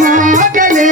ಮಾಗಲೇ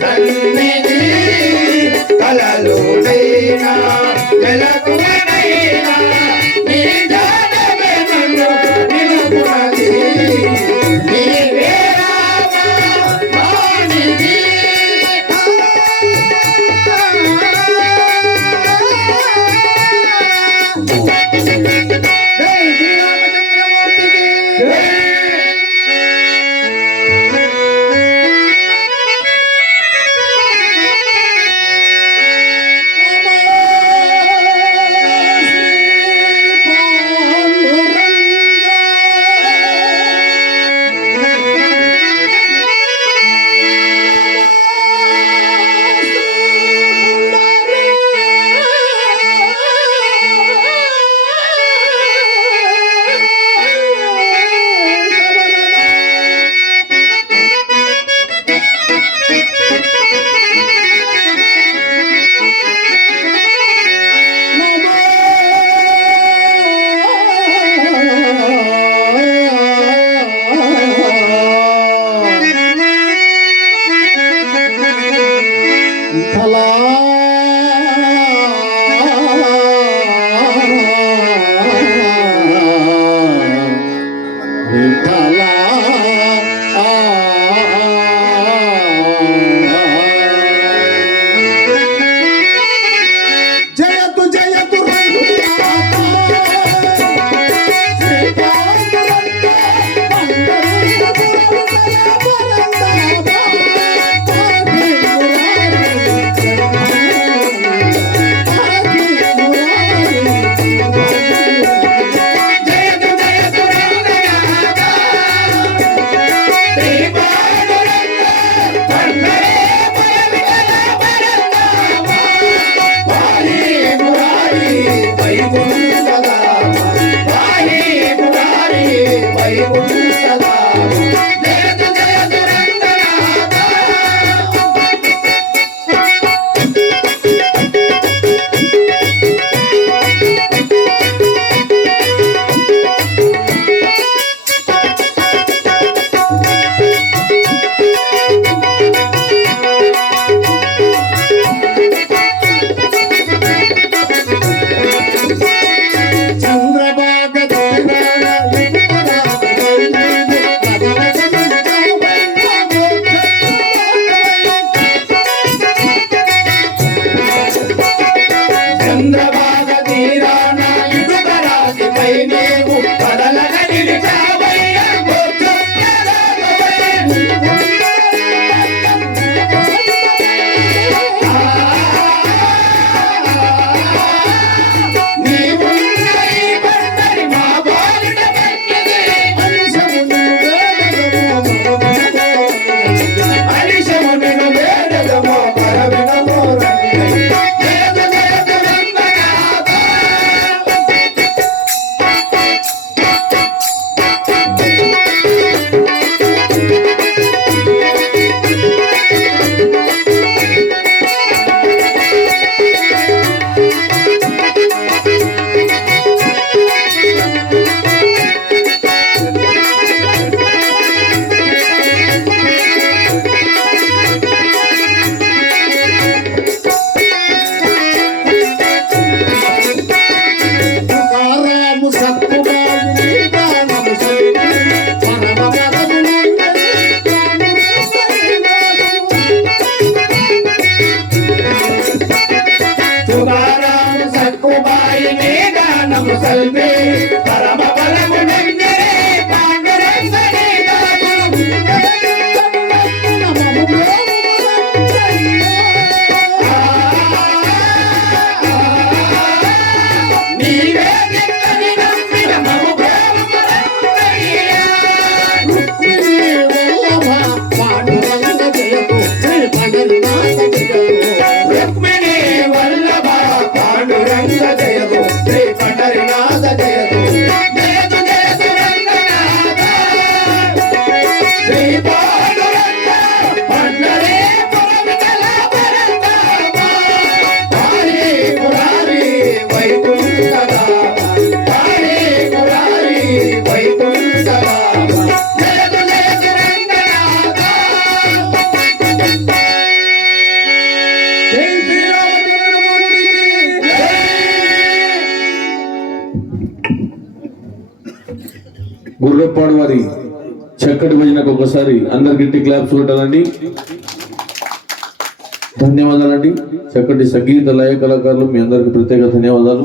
సన్నిధి కలలోనైనా వెలకువనైనా Vamos a vivir. ఒకసారి అందరు గట్టి క్లాప్స్ కొట్టాలండి. ధన్యవాదాలండి. చక్కటి సంగీత లయ కళాకారులు మీ అందరికి ప్రత్యేక ధన్యవాదాలు.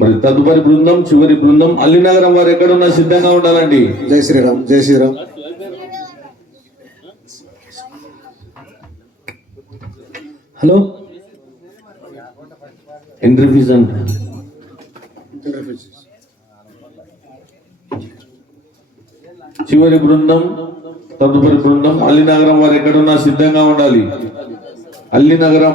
మరి తదుపరి బృందం చివరి బృందం అల్లినగరం వారు ఎక్కడున్నా సిద్ధంగా ఉండాలండి. జై శ్రీరామ్ జై శ్రీరామ్. హలో? ఎంట్రీ ఫీజ్ అంట. చివరి బృందం తదుపరి బృందం అల్లినగరం వారు ఎక్కడున్నా సిద్ధంగా ఉండాలి. అల్లినగరం